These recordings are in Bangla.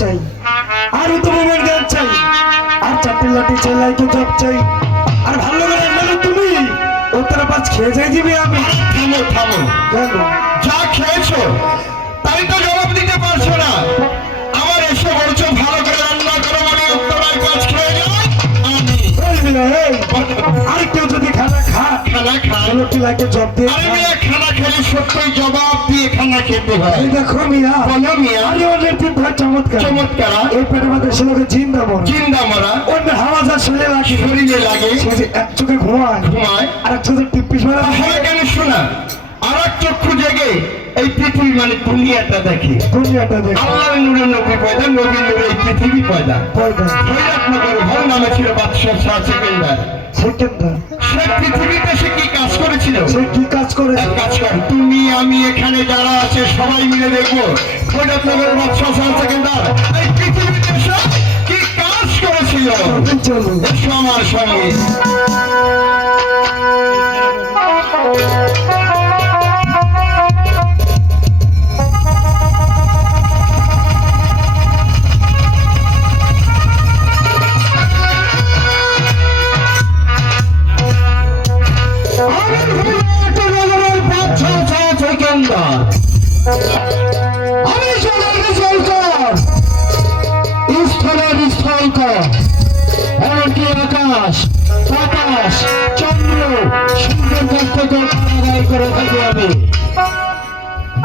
চাই আর তো মোবাইল গান চাই আর চারটে লাঠি চাই তো জব চাই আর ভালো করে মানে তুমি উত্তর পাঁচ খেয়ে যাই দিবি আমি থামো থামো কেন যা খেয়েছো তাই তো জবাব দিতে পারছো না আমার এসে বলছো ভালো করে রান্না করো মানে উত্তর পাঁচ খেয়ে যাই আমি বলবি না এই আর কেউ যদি খানা খায় লোকটি লাগে জব দিয়ে আরে মিয়া খানা খেলে সত্যই জবাব দিয়ে খানা খেতে হয় এই দেখো মিয়া বলো মিয়া আরে অনেক দিন ধরে চমৎকার এই পেটের মধ্যে সে লোকে জিন্দা মরা অন্য হাওয়া যা শরীরে লাগে সে যে এক চোখে ঘুমায় আর এক চোখে টিপিস মারা হয় কেন শোনা আর এক চক্ষু জেগে এই পৃথিবী মানে দুনিয়াটা দেখে আল্লাহর নূরে নবী পয়দা নবীর নূরে এই পৃথিবী পয়দা ভৈরবনগর হল নামে ছিল বাদশাহ শাহ সেকেন্দার সে পৃথিবীতে সে কি কাজ করেছিল এক কাজ কর তুমি আমি এখানে যারা আছে সবাই মিলে দেখবো ভৈরবনগর বাদশাহ শাহ সেকেন্দার এই পৃথিবীতে সে কি কাজ করেছিল এসো আমার সঙ্গে আমি স্থলের স্থলকর এমনকি আকাশ বাতাস চন্দ্র সূর্যের কাছ থেকে আদায় করে থাকি আমি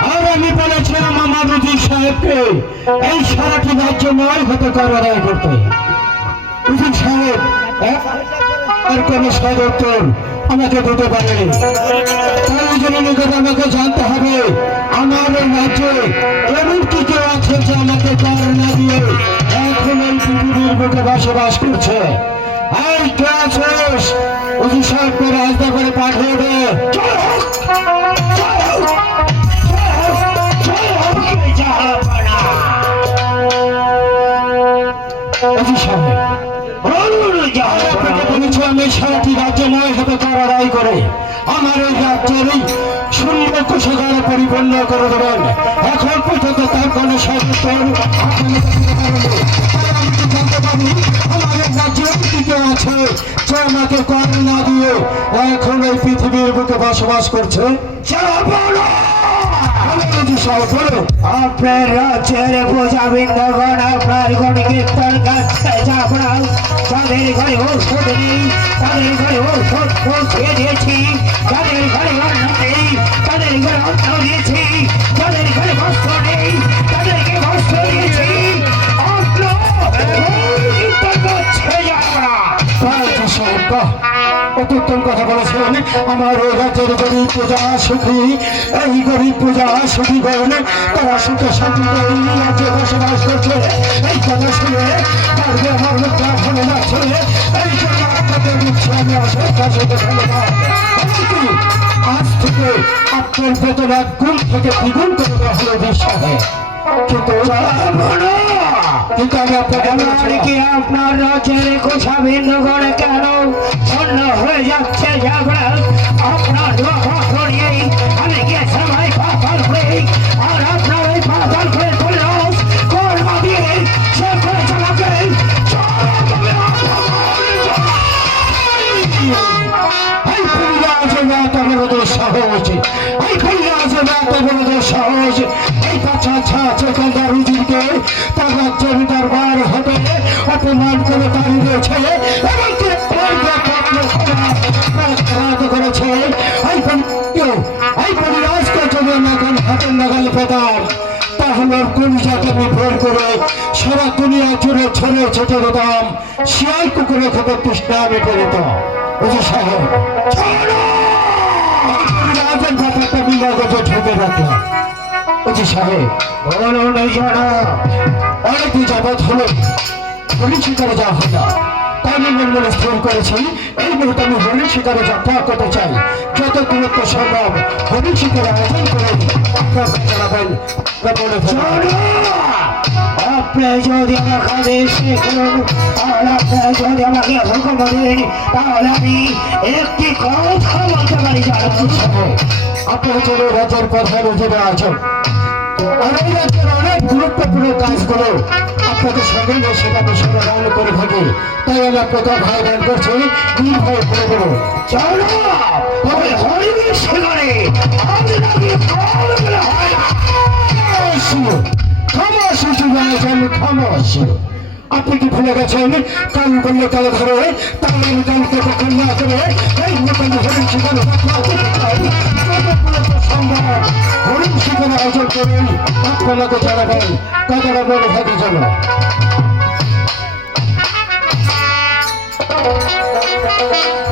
আর আমি বলেছিলাম আমার রুজি সাহেবকে এই সারাটি রাজ্য নয় হতে কর আদায় করতে রুজি সাহেব আর কোন সদুত্তর আমাকে দিতে পারেনি তাই জন্য নিকট আমাকে জানতে হবে আমার এই রাজ্যে এমন কি কেউ আছে যে আমাকে কর না দিয়ে এখন এই পৃথিবীর বুকে বসবাস করছে আর কে আছিস উজি সাহেবকে রাজদরবারে পাঠিয়ে দে উজি সাহেব আমি সারাটি রাজ্য নয় হাতে লড়াই করে আমার এই রাজ্যের এই শূন্য কোষাগার পরিপূর্ণ করে দেবেন এখন পর্যন্ত তার কোনো সদস্যের জানতে পারি আমার এই রাজ্যের দিকে আছে যে আমাকে কর না দিয়ে এখন এই পৃথিবীর বুকে বসবাস করছে বলো। আপনার রাজ্যের পূজা বৃন্দগণ আপনার গণে কীর্তন গাচ্ছে যাবড়া যাদের ঘরে ঔষধ নেই তাদের ঘরে ঔষধ পৌঁছে দিয়েছি, যাদের ঘরে অন্ন নেই তাদের ঘরে অন্ন দিয়েছি, যাদের ঘরে বস্ত্র নেই তাদেরকে বস্ত্র দিয়েছি। অত্যুত্তম কথা বলেছেন। আমার ওই রাজ্যের গরিব পূজা সুখী, এই গরিব পূজা সুখী গণ তারা সুখে শান্তিতে এই রাজ্যে বসবাস করছে। এই কথা শুনে পারবে আমার মুখটা ভালো লাগছে। এই জন্য আপনাদের দিচ্ছি আমি অসংখ্য ধন্যবাদ। এমনকি আজ থেকে আপনার বেতন 1 গুণ থেকে 2 গুণ করে দেওয়া হলো বিশ্বাসে। কিন্তু আমি আপনাকে এমনকি আপনার রাজ্যের কোষা বৃন্দগণ কেন অন্য হয়ে যাচ্ছে যাবড়া আপনার বস্ত্র নিয়েই আমি গেছিলাম এই পাতাল করে, আর আপনার ওই পাতাল করে তুলস কর্মা দিয়ে সে করে চালাকে এই পরিরাজে এত বড় সাহস, এই পরিরাজে এত বড় সাহস, এই পাছা চেতনদার রুজিরকে তার রাজ্যের দরবার হতে অপমান করে দাঁড়িয়েছে এমনকি করেছে। এই পরিরাজকে যদি নাগাল হাতের নাগাল পেতাম তাহলে কলিজাকে বিফল করে সারা দুনিয়া জুড়ে ছড়ে ছেটে দিতাম, শিয়াল কুকুরে খেতে তৃষ্ণা মেটে দিত। বুঝি সাহেব রাজের ব্যাপারটা বিভাগত ঢুকে রাখলাম। বুঝি সাহেব বলুন জানা অনেকদিন যাবৎ হলো হরিণ শিকারে যাওয়া হয় না, তাই আমি মনে স্থির করেছি এই মুহূর্তে আমি হরিণ শিকারে যাত্রা করতে চাই। যত দূরত্ব সম্ভব হরিণ শিকারে আয়োজন করে আপনার জানাবেন। আপনি যদি আমাকে আদেশ করুন, তাহলে আপনি যদি আমাকে হুকুম দেন, তাহলে আমি একটি কথা বলতে পারি জানাবো। আপনার চলে রাজ্যের প্রধান হিসেবে আছেন, আর এই রাজ্যের অনেক গুরুত্বপূর্ণ কাজগুলো আপনাকে সঙ্গে নিয়ে সেটাকে সমাধান করে থাকি। তাই আমি আপনাকে ভাই দান করছি, নির্ভয় করে দেবো। চলো তবে হরিণের শিকারে আমি নাকি কল বলে হয় না। আপনি কি ভুলে গেছেন কাল বললে কাল ধরে, তাই আমি কালকে কখন না করে এই নতুন হরিণ শিকারে সম্ভব হরিণ শিকারে আয়োজন করে আপনাকে জানাবেন। কথাটা বলে থাকি চলো।